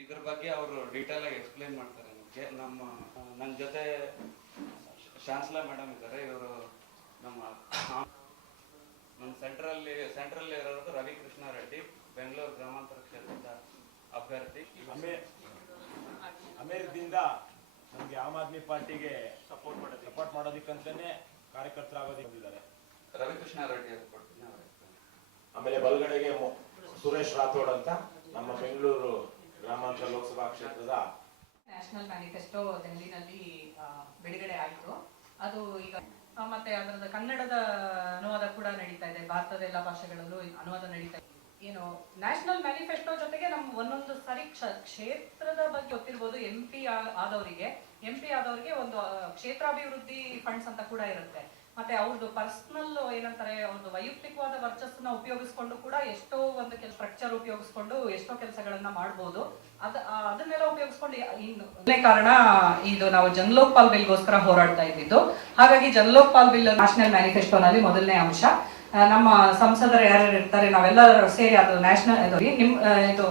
ಇದ್ರ ಬಗ್ಗೆ ಅವರು ಡೀಟೇಲ್ ಆಗಿ ಎಕ್ಸ್ಪ್ಲೈನ್ ಮಾಡ್ತಾರೆ ನಿಮಗೆ. ನನ್ನ ಜೊತೆ ಶಾನ್ಸ್ಲಾ ಮೇಡಮ್ ಇದ್ದಾರೆ. ಇವರು ನಮ್ಮ ಸೆಂಟ್ರಲ್ಲಿ ಇರೋದು ರವಿಕೃಷ್ಣ ರೆಡ್ಡಿ, ಬೆಂಗಳೂರು ಗ್ರಾಮಾಂತರ ಕ್ಷೇತ್ರದ ಅಭ್ಯರ್ಥಿ. ಅಮೇರಿಕದಿಂದ ನಮಗೆ ಆಮ್ ಆದ್ಮಿ ಪಾರ್ಟಿಗೆ ಸಪೋರ್ಟ್ ಮಾಡೋದಕ್ಕಂತಾನೆ ಕಾರ್ಯಕರ್ತರಾಗೋದಕ್ಕೆ ಬಂದಿದ್ದಾರೆ. ರವಿಕೃಷ್ಣ ರೆಡ್ಡಿ ಅವರು ಕೊಡ್ತೀನಿ. ಆಮೇಲೆ ಬಲಗಡೆಗೆ ಸುರೇಶ್ ರಾಥೋಡ್ ಅಂತ ನಮ್ಮ ಬೆಂಗಳೂರು ಗ್ರಾಮಾಂತರ ಲೋಕಸಭಾ ಕ್ಷೇತ್ರದ ನ್ಯಾಷನಲ್ ಮ್ಯಾನಿಫೆಸ್ಟೋ ದೆಹಲಿನಲ್ಲಿ ಬಿಡುಗಡೆ ಆಯಿತು. ಅದು ಈಗ ಮತ್ತೆ ಅದರದ ಕನ್ನಡದ ಅನುವಾದ ಕೂಡ ನಡೀತಾ ಇದೆ. ಭಾರತದ ಎಲ್ಲ ಭಾಷೆಗಳಲ್ಲೂ ಅನುವಾದ ನಡೀತಾ ಇದೆ. ಏನು ನ್ಯಾಷನಲ್ ಮ್ಯಾನಿಫೆಸ್ಟೋ ಜೊತೆಗೆ ನಮ್ಮ ಒಂದೊಂದು ಸಾರಿ ಕ್ಷೇತ್ರದ ಬಗ್ಗೆ ಗೊತ್ತಿರ್ಬೋದು. ಎಂ ಪಿ ಆದವರಿಗೆ ಒಂದು ಕ್ಷೇತ್ರಾಭಿವೃದ್ಧಿ ಫಂಡ್ಸ್ ಅಂತ ಕೂಡ ಇರುತ್ತೆ. ಮತ್ತೆ ಅವ್ರದ್ದು ಪರ್ಸನಲ್ ಏನಂತಾರೆ, ಅವ್ರದ್ದು ವೈಯಕ್ತಿಕವಾದ ವರ್ಚಸ್ಸನ್ನ ಉಪಯೋಗಿಸ್ಕೊಂಡು ಕೂಡ ಎಷ್ಟೋ ಒಂದು ಸ್ಟ್ರಕ್ಚರ್ ಉಪಯೋಗಿಸ್ಕೊಂಡು ಎಷ್ಟೋ ಕೆಲಸಗಳನ್ನ ಮಾಡ್ಬೋದು. ಅದನ್ನೆಲ್ಲ ಉಪಯೋಗಿಸ್ಕೊಂಡು ಇನ್ನು ಕಾರಣ ಇದು ನಾವು ಜನ್ಲೋಕ್ಪಾಲ್ ಬಿಲ್ಗೋಸ್ಕರ ಹೋರಾಡ್ತಾ ಇದ್ದಿದ್ದು. ಹಾಗಾಗಿ ಜನ್ಲೋಕ್ಪಾಲ್ ಬಿಲ್ ನ್ಯಾಷನಲ್ ಮ್ಯಾನಿಫೆಸ್ಟೋನಲ್ಲಿ ಮೊದಲನೇ ಅಂಶ. ನಮ್ಮ ಸಂಸದರು ಯಾರ್ಯಾರು ಇರ್ತಾರೆ ನಾವೆಲ್ಲ ಸೇರಿ ಅದು ನ್ಯಾಷನಲ್ ಇದು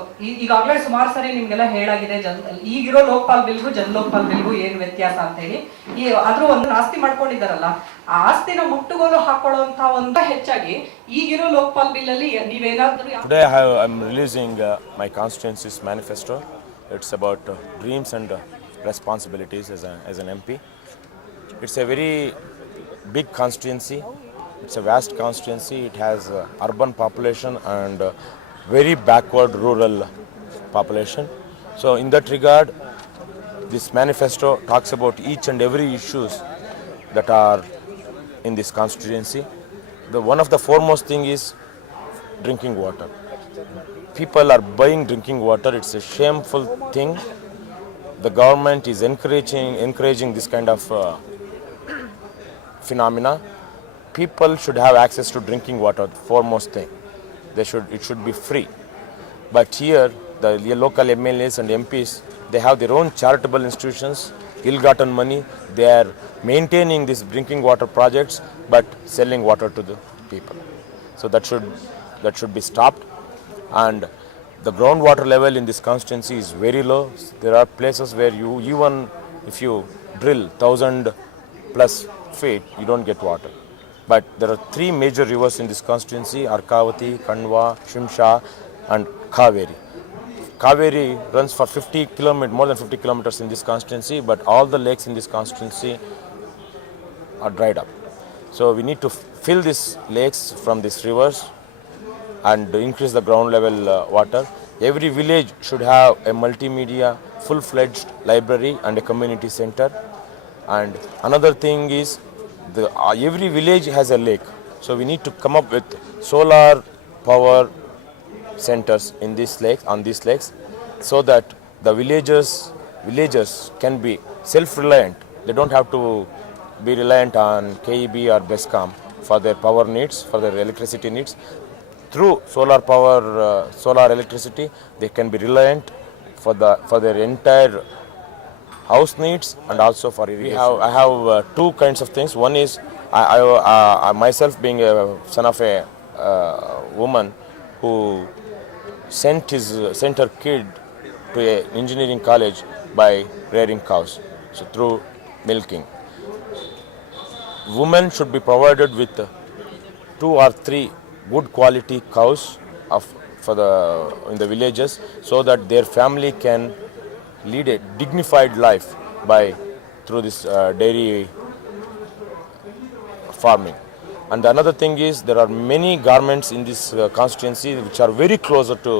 ಈಗಾಗಲೇ ಸುಮಾರು ಸರಿ ನಿಮ್ಗೆಲ್ಲ ಹೇಳಾಗಿದೆ. ಈಗಿರೋ ಲೋಕ್ಪಾಲ್ ಬಿಲ್ಗೂ ಜನ್ಲೋಕ್ಪಾಲ್ ಬಿಲ್ಗೂ ಏನು ವ್ಯತ್ಯಾಸ ಅಂತ ಹೇಳಿ. ಆದ್ರೂ ಒಂದು ಆಸ್ತಿ ಮಾಡ್ಕೊಂಡಿದ್ದಾರಲ್ಲ, ಆ ಆಸ್ತಿನ ಮುಟ್ಟುಗೋಲು ಹಾಕೊಳ್ಳುವಂತ ಒಂದು ಹೆಚ್ಚಾಗಿ ಈಗಿರೋ ಲೋಕ್ಪಾಲ್ ಬಿಲ್ ಅಲ್ಲಿ ನೀವೇನಾದ್ರೂ. Today I'm releasing my constituency's manifesto. It's about dreams and responsibilities as an MP. It's a very big constituency. It's a vast constituency. It has urban population and very backward rural population. So in that regard, this manifesto talks about each and every issues that are in this constituency. One of the foremost thing is drinking water. People are buying drinking water. It's a shameful thing. The government is encouraging this kind of phenomena. People should have access to drinking water. Foremost thing, it should be free. But here, the local MLAs and MPs, they have their own charitable institutions, ill-gotten money. They are maintaining these drinking water projects, but selling water to the people. So that should be stopped. And the groundwater level in this constituency is very low. There are places where even if you drill 1,000 plus feet, you don't get water. But there are three major rivers in this constituency: Arkavati, Kandwa, Shimsha and Kaveri. Kaveri runs for more than 50 kilometers in this constituency, but all the lakes in this constituency are dried up. So we need to fill these lakes from these rivers and increase the ground level water. Every village should have a multimedia, full-fledged library and a community center. And another thing is, every village has a lake, so we need to come up with solar power centers on these lakes, so that the villagers can be self-reliant. They don't have to be reliant on KEB or BESCOM for their power needs, for their electricity needs. Through solar power, solar electricity, they can be reliant for their entire house needs and also for irrigation. I have two kinds of things. One is I myself, being a son of a woman who sent her kid to an engineering college by rearing cows, so through milking. Women should be provided with 2 or 3 good quality cows in the villages, so that their family can lead a dignified life through this dairy farming. And another thing is, there are many garments in this constituency which are very closer to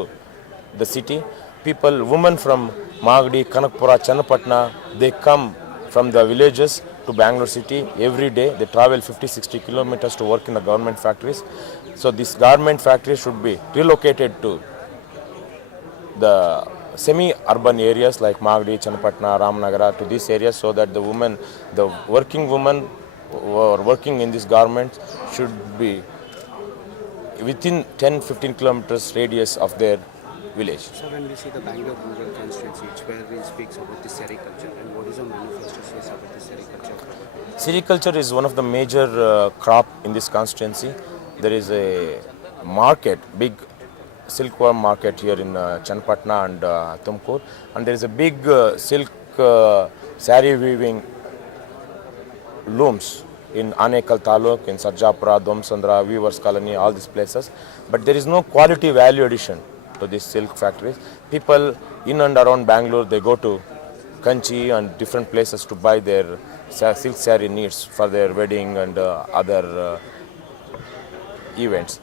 the city. Women from Magadi, Kanakpura, Channapatna, they come from the villages to Bangalore city every day. They travel 50-60 kilometers to work in the government factories. So this garment factory should be relocated to the semi-urban areas like Magadi, Channapatna, Ramnagara, to these areas, so that the working women who are working in these garments should be within 10-15 kilometers radius of their village. So when we see the Bangalore rural constituency, it's where we speak about the sericulture, and what is the manifesto says about the sericulture? Sericulture is one of the major crop in this constituency. There is a market, big silkworm market here in Channapatna and Tumkur, and there is a big silk saree weaving looms in Anekal Taluk, in Sarjapura, Domsandra, Weavers Colony, all these places. But there is no quality value addition to these silk factories. People in and around Bangalore, they go to Kanchi and different places to buy their silk saree needs for their wedding and other events.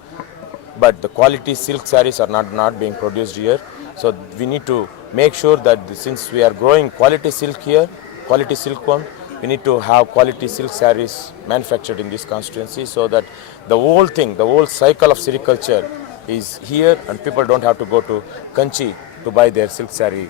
But the quality silk sarees are not being produced here. So we need to make sure that since we are growing quality silk here, quality silkworm, we need to have quality silk sarees manufactured in this constituency so that the whole thing, the whole cycle of sericulture is here and people don't have to go to Kanchi to buy their silk saree